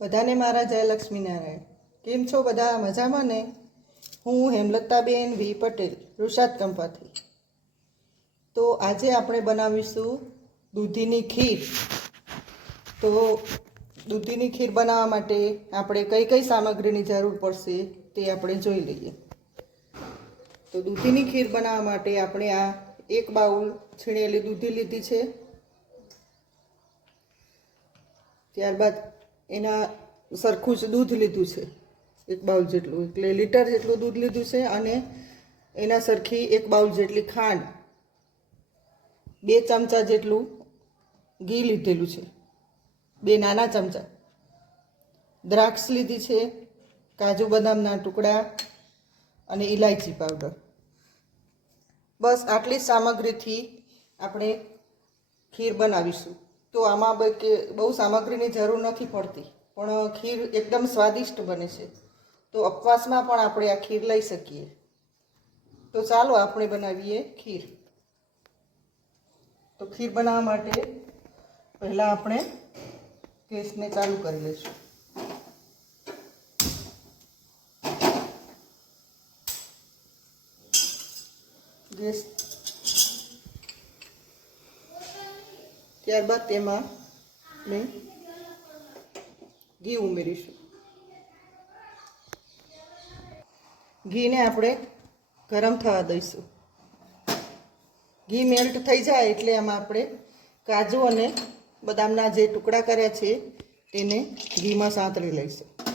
બધાને મારા જય લક્ષ્મીનારાયણ. કેમ છો બધા? મજામાં ને? હું હેમલતાબેન વી પટેલ ઋષાદ કંપાથી. તો આજે આપણે બનાવીશું દૂધીની ખીર. તો દૂધીની ખીર બનાવવા માટે આપણે કઈ કઈ સામગ્રીની જરૂર પડશે તે આપણે જોઈ લઈએ. તો દૂધીની ખીર બનાવવા માટે આપણે આ એક બાઉલ છીણેલી દૂધી લીધી છે. ત્યારબાદ એના સરખું જ દૂધ લીધું છે. એક બાઉલ જેટલું, એટલે લીટર જેટલું દૂધ લીધું છે અને એના સરખી એક બાઉલ જેટલી ખાંડ, બે ચમચા જેટલું ઘી લીધેલું છે. બે નાના ચમચા. દ્રાક્ષ લીધી છે, કાજુ બદામના ટુકડા અને ઇલાયચી પાવડર. બસ આટલી સામગ્રીથી આપણે ખીર બનાવીશું. તો આમાં બહુ સામગ્રીની જરૂર નથી પડતી. પણ ખીર એકદમ સ્વાદિષ્ટ બને છે. તો અપવાસમાં પણ આપણે આ ખીર લઈ શકીએ. તો ચાલો આપણે બનાવીએ ખીર. તો ખીર બનાવવા માટે પહેલાં આપણે ગેસને ચાલુ કરી લઈશું. ગેસ ત્યારબાદ તેમાં મેં ઘી ઉમેરીશું. ઘીને આપણે ગરમ થવા દઈશું. ઘી મેલ્ટ થઈ જાય એટલે એમાં આપણે કાજુ અને બદામના જે ટુકડા કર્યા છે, તેને ઘીમાં સાંતળી લઈશું.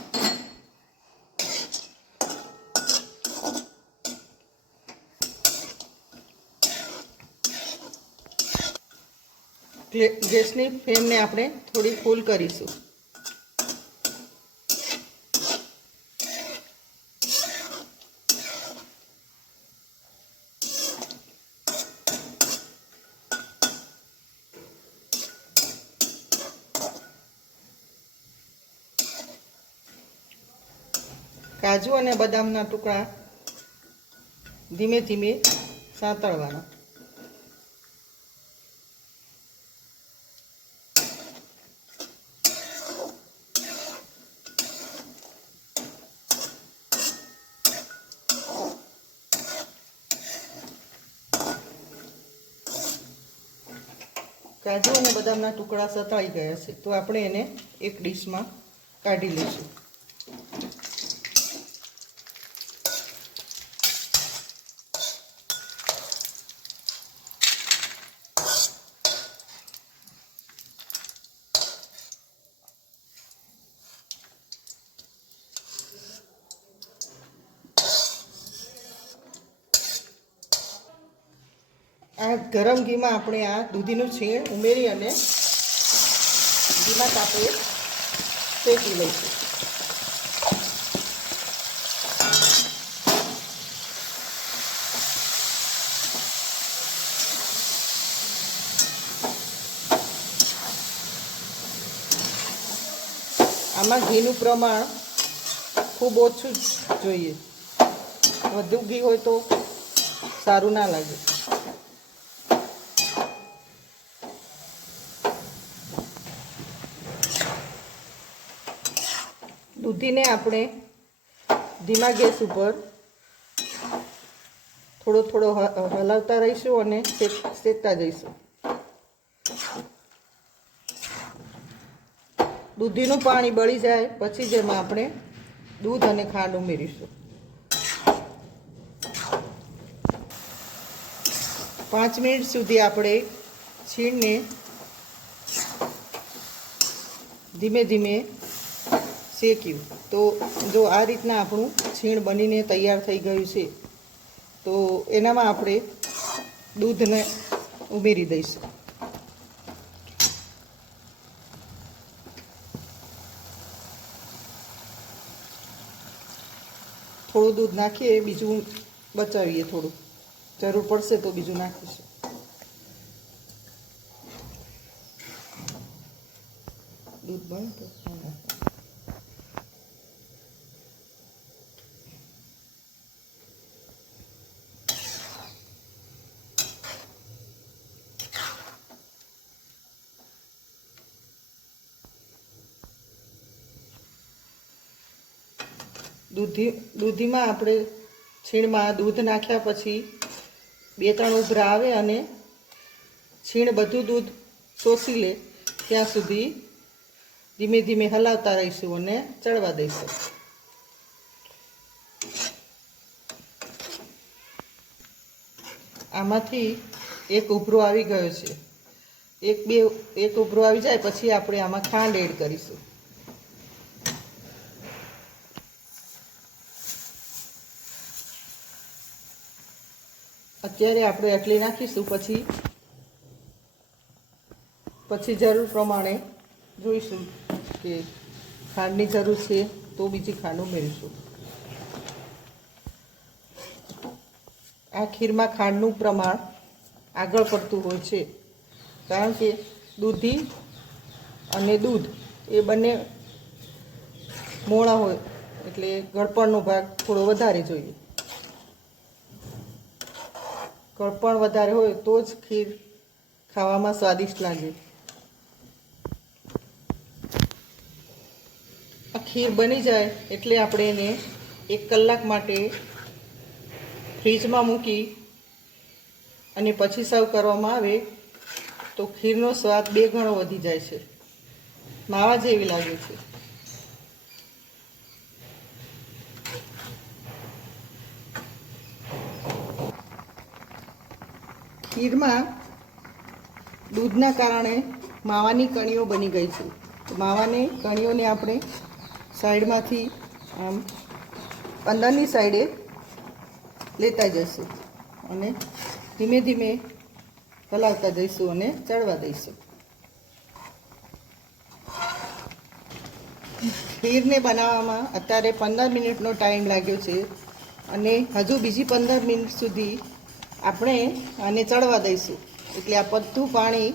ગેસની ફ્લેમને આપણે થોડી ફૂલ કરીશું. કાજુ અને બદામના ટુકડા ધીમે ધીમે સાંતળવાના. કાજુ અને બદામના ટુકડા સતળાઈ ગયા છે. તો આપણે એને એક ડીશમાં કાઢી લઈશું. આ ગરમ ઘીમાં આપણે આ દૂધીનું છીણ ઉમેરી અને ઘીમાં તાપે શેકી લઈશું. આમાં ઘીનું પ્રમાણ ખૂબ ઓછું જોઈએ. વધુ ઘી હોય તો સારું ના લાગે. દૂધીને આપણે ધીમા ગેસ ઉપર થોડો થોડો હલાવતા રહીશું અને શેક, શેકતા જઈશું. દૂધીનું પાણી બળી જાય પછી જેમાં આપણે દૂધ અને ખાંડ ઉમેરીશું. પાંચ મિનિટ સુધી આપણે છીણને ધીમે ધીમે શેક્યું. તો જો આ રીતના આપણું છીણ બનીને તૈયાર થઈ ગયું છે, તો એનામાં આપણે દૂધને ઉમેરી દઈશું. થોડું દૂધ નાખીએ, બીજું બચાવીએ થોડું. જરૂર પડશે તો બીજું નાખીશું. દૂધ બને તો દૂધી, દૂધીમાં આપણે છીણમાં દૂધ નાખ્યા પછી બે, ત્રણ ઉભરા આવે અને છીણ બધું દૂધ શોષી લે ત્યાં સુધી ધીમે ધીમે હલાવતા રહીશું અને ચડવા દઈશું. આમાંથી એક ઉભરો આવી ગયો છે. એક, બે, એક ઉભરો આવી જાય, પછી આપણે આમાં ખાંડ એડ કરીશું. અત્યારે આપણે આટલી નાખીશું, પછી પછી જરૂર પ્રમાણે જોઈશું કે ખાંડની જરૂર છે તો બીજી ખાંડ ઉમેરીશું આ ખીરમાં ખાંડનું પ્રમાણ આગળ પડતું હોય છે, કારણ કે દૂધી અને દૂધ એ બંને મોળા હોય, એટલે ગળપણનો ભાગ થોડો વધારે જોઈએ. ગળપણ વધારે હોય તો જ ખીર ખાવામાં સ્વાદિષ્ટ લાગે. આ ખીર બની જાય એટલે આપણે એને એક કલાક માટે ફ્રીજમાં મૂકી અને પછી સર્વ કરવામાં આવે તો ખીરનો સ્વાદ બે ગણો વધી જાય છે. માવા જેવી લાગે છે. ખીરમાં દૂધના કારણે માવાની કણીઓ બની ગઈ છે. માવાની કણીઓને આપણે સાઈડમાંથી, આમ, અંદરની સાઈડે લેતા જઈશું અને ધીમે ધીમે હલાવતા જઈશું અને ચડવા દઈશું. ખીરને બનાવવામાં અત્યારે પંદર મિનિટનો ટાઈમ લાગ્યો છે અને હજુ બીજી પંદર મિનિટ સુધી આપણે આને ચડવા દઈશું. એટલે આ બધું પાણી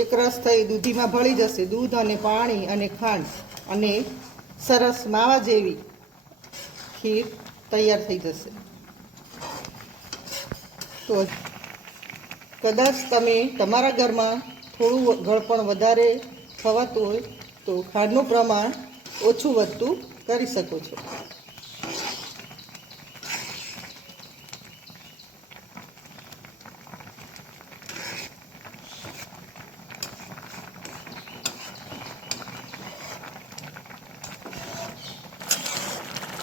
એક રસ થઈ દૂધીમાં ભળી જશે. દૂધ અને પાણી અને ખાંડ અને સરસ માવા જેવી ખીર તૈયાર થઈ જશે. તો કદાચ તમે તમારા ઘરમાં થોડું ગળપણ વધારે થવાતું હોય તો ખાંડનું પ્રમાણ ઓછું વધતું કરી શકો છો.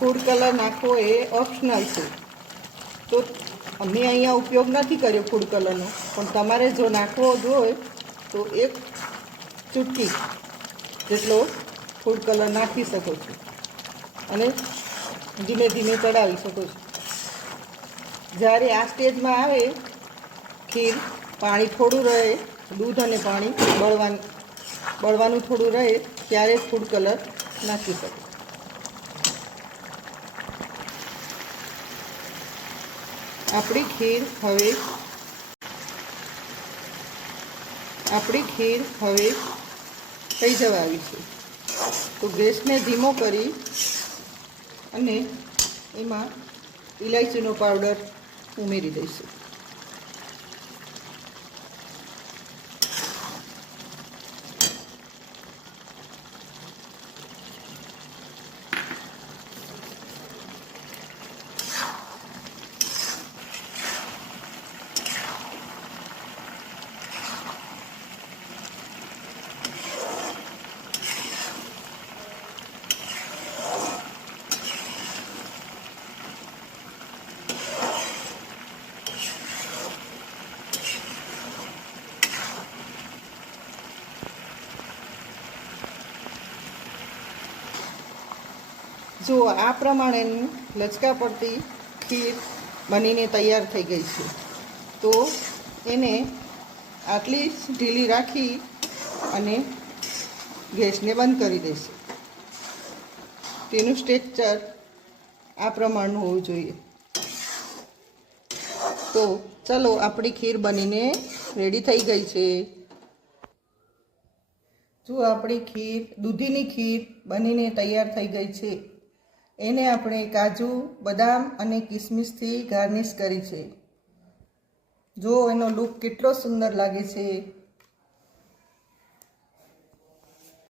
ફૂડ કલર નાખવો એ ઓપ્શનલ છે. તો અમે અહીંયા ઉપયોગ નથી કર્યો ફૂડ કલરનો પણ તમારે જો નાખવો જોઈએ તો એક ચૂટકી જેટલો ફૂડ કલર નાખી શકો છો. અને ધીમે ધીમે ચડાવી શકો છો. જ્યારે આ સ્ટેજમાં આવે, ખીર પાણી થોડું રહે, દૂધ અને પાણી બળવાનું બળવાનું થોડું રહે, ત્યારે ફૂડ કલર નાખી શકો. આપણી ખીર હવે આપણી ખીર હવે થઈ જવા આવી છે. તો ગેસને ધીમો કરી અને એમાં ઇલાયચીનો પાવડર ઉમેરી દઈશું. જો આ પ્રમાણેની લચકા પડતી ખીર બનીને તૈયાર થઈ ગઈ છે. તો એને આટલી ઢીલી રાખી અને ગેસને બંધ કરી દઈશું તેનું સ્ટ્રેકચર આ પ્રમાણનું હોવું જોઈએ. તો ચલો આપણી ખીર બનીને રેડી થઈ ગઈ છે. જો આપણી ખીર દૂધીની ખીર બનીને તૈયાર થઈ ગઈ છે. એને આપણે કાજુ, બદામ અને કિસમિસથી ગાર્નિશ કરી છે. જો એનો લુક કેટલો સુંદર લાગે છે